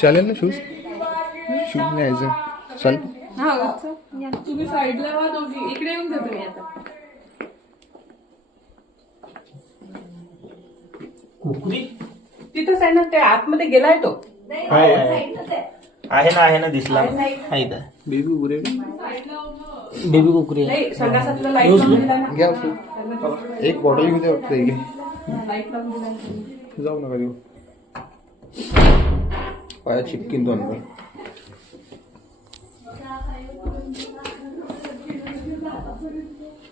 चालेल ना shoes shoes न्यायचं चल. तुम्ही साईडला वा दोघी इकडे येऊन जा तुम्ही आता. कुकरी तिथंच आहे ना ते आतमध्ये गेलाय तो. आहे ना दिसला आहे का बेबी कुकुरे बेबी कुकरी नाही संडासातला लाईट लावून दिला ना. घ्या शूज. एक बॉटल घेऊन द्या फक्त इकडे. लाईट लावून दिला. जाऊ नका देऊ पाया चिपकीन तो अंदर.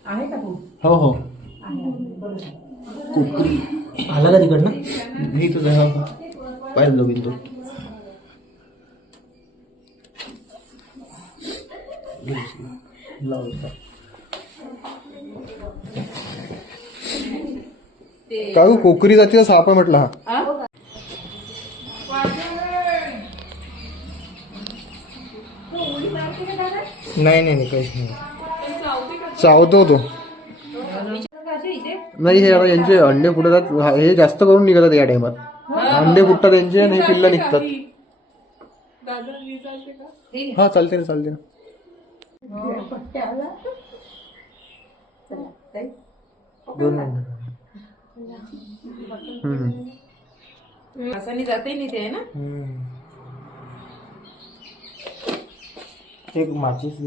आहे का तू? हो हो कुकरी आला का तिकडनं मी तुझा पाहिजे दोघीन तो. का कोकरी जातीचा साप आहे म्हटलं हा. नाही काहीच नाही चावतो तो. नाही हे आता यांचे अंडे फुटतात हे जास्त करून निघतात या टाइमात. अंडे फुटतात यांचे आणि हे पिल्लं निघतात. हा चालते ना. दोन असं जाते नाही ते ना. एक माचीस